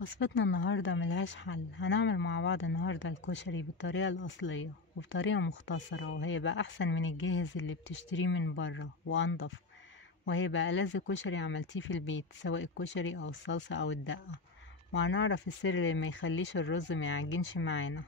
وصفتنا النهاردة ملهاش حل. هنعمل مع بعض النهاردة الكشري بالطريقة الأصلية وبطريقة مختصرة، وهيبقى أحسن من الجاهز اللي بتشتريه من بره وأنضف، وهيبقى ألذ كشري عملتيه في البيت، سواء الكشري أو الصلصة أو الدقة. وهنعرف السر اللي ما يخليش الرز ما يعجنش معانا.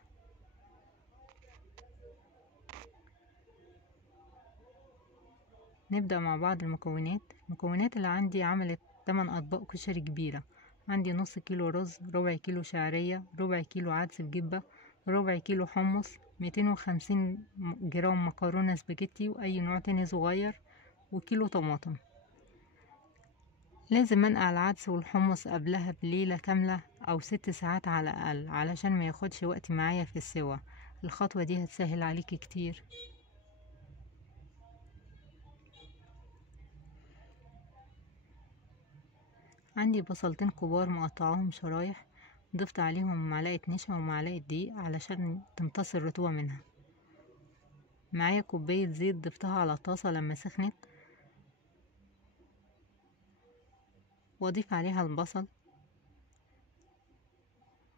نبدأ مع بعض المكونات اللي عندي عملت 8 أطباق كشري كبيرة. عندي نص كيلو رز، ربع كيلو شعرية، ربع كيلو عدس بجبة، ربع كيلو حمص، 250 جرام مكرونة سباجيتي وأي نوع تاني صغير، وكيلو طماطم. لازم أنقع العدس والحمص قبلها بليلة كاملة أو 6 ساعات على الأقل، علشان ما ياخدش وقت معايا في السوا. الخطوة دي هتسهل عليكي كتير. عندي بصلتين كبار مقطعاهم شرايح، ضفت عليهم معلقة نشا ومعلقة دقيق علشان تمتص الرطوبة منها. معايا كوباية زيت ضفتها على طاسة لما سخنت، واضيف عليها البصل.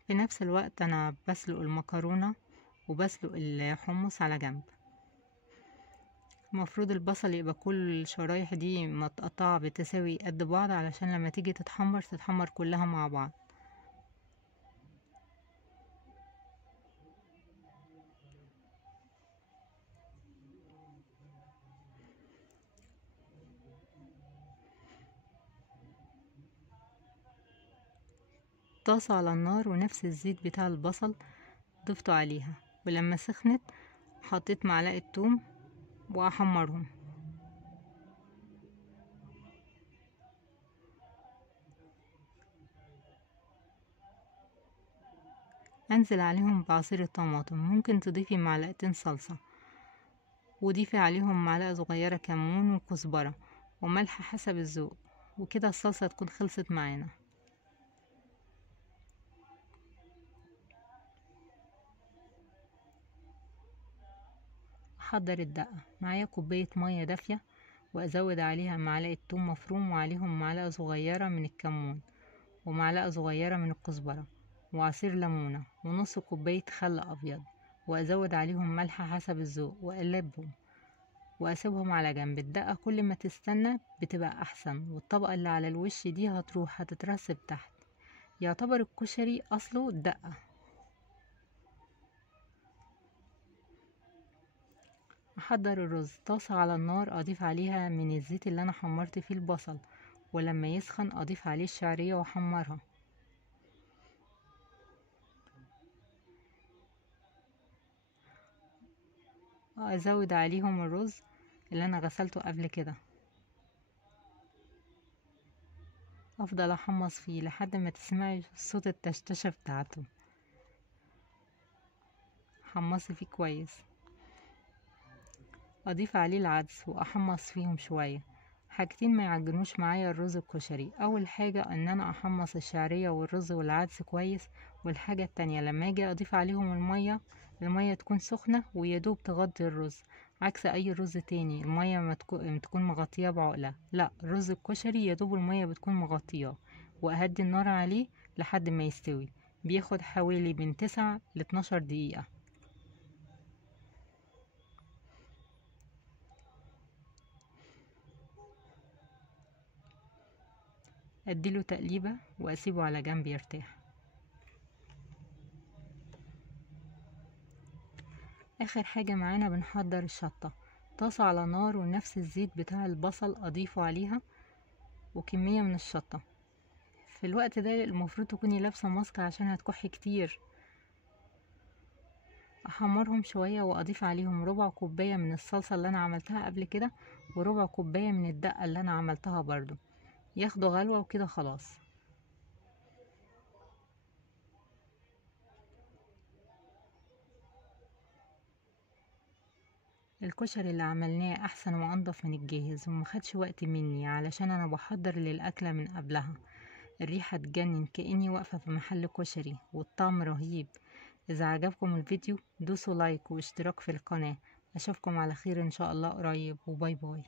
في نفس الوقت انا بسلق المكرونة وبسلق الحمص على جنب. المفروض البصل يبقى كل الشرايح دي متقطعة بتساوي قد بعض، علشان لما تيجي تتحمر كلها مع بعض. طاسة على النار ونفس الزيت بتاع البصل ضفته عليها، ولما سخنت حطيت معلقة توم واحمرهم. انزل عليهم بعصير الطماطم، ممكن تضيفي معلقتين صلصة، وضيفي عليهم معلقة صغيرة كمون وكزبرة وملح حسب الذوق، وكده الصلصة تكون خلصت معانا. احضر الدقة. معايا كوباية مية دافية، وازود عليها معلقة توم مفروم، وعليهم معلقة صغيرة من الكمون ومعلقة صغيرة من الكزبرة وعصير ليمونة ونص كوباية خل ابيض، وازود عليهم ملح حسب الذوق واقلبهم واسيبهم على جنب. الدقة كل ما تستنى بتبقى احسن، والطبقة اللي على الوش دي هتروح هتترسب تحت. يعتبر الكشري اصله الدقة. احضر الرز. طاسة على النار، اضيف عليها من الزيت اللي انا حمرت فيه البصل، ولما يسخن اضيف عليه الشعرية واحمرها. ازود عليهم الرز اللي انا غسلته قبل كده، افضل احمص فيه لحد ما تسمعي صوت التشتشة بتاعته. حمصي فيه كويس. اضيف عليه العدس واحمص فيهم شوية. حاجتين ما يعجنوش معايا الرز الكشري. اول حاجة ان انا احمص الشعرية والرز والعدس كويس، والحاجة التانية لما اجي اضيف عليهم المية تكون سخنة ويدوب تغطي الرز، عكس اي رز تاني المية ما تكون مغطية بعقلة. لا، الرز الكشري يدوب المية بتكون مغطياه، واهدي النار عليه لحد ما يستوي. بياخد حوالي من 9 ل 12 دقيقة. اديله تقليبة واسيبه على جنب يرتاح. اخر حاجة معانا بنحضر الشطة. طاسة على نار ونفس الزيت بتاع البصل اضيفه عليها، وكمية من الشطة. في الوقت ده المفروض تكوني لابسة ماسك عشان هتكحي كتير. احمرهم شوية واضيف عليهم ربع كوباية من الصلصة اللي انا عملتها قبل كده، وربع كوباية من الدقة اللي انا عملتها برضو، ياخدوا غلوة وكده خلاص. الكشري اللي عملناه احسن وانضف من الجاهز، ومخدش وقت مني علشان انا بحضر للاكلة من قبلها. الريحة تجنن، كأني واقفة في محل كشري، والطعم رهيب. اذا عجبكم الفيديو دوسوا لايك واشتراك في القناة. اشوفكم على خير ان شاء الله قريب، وباي باي.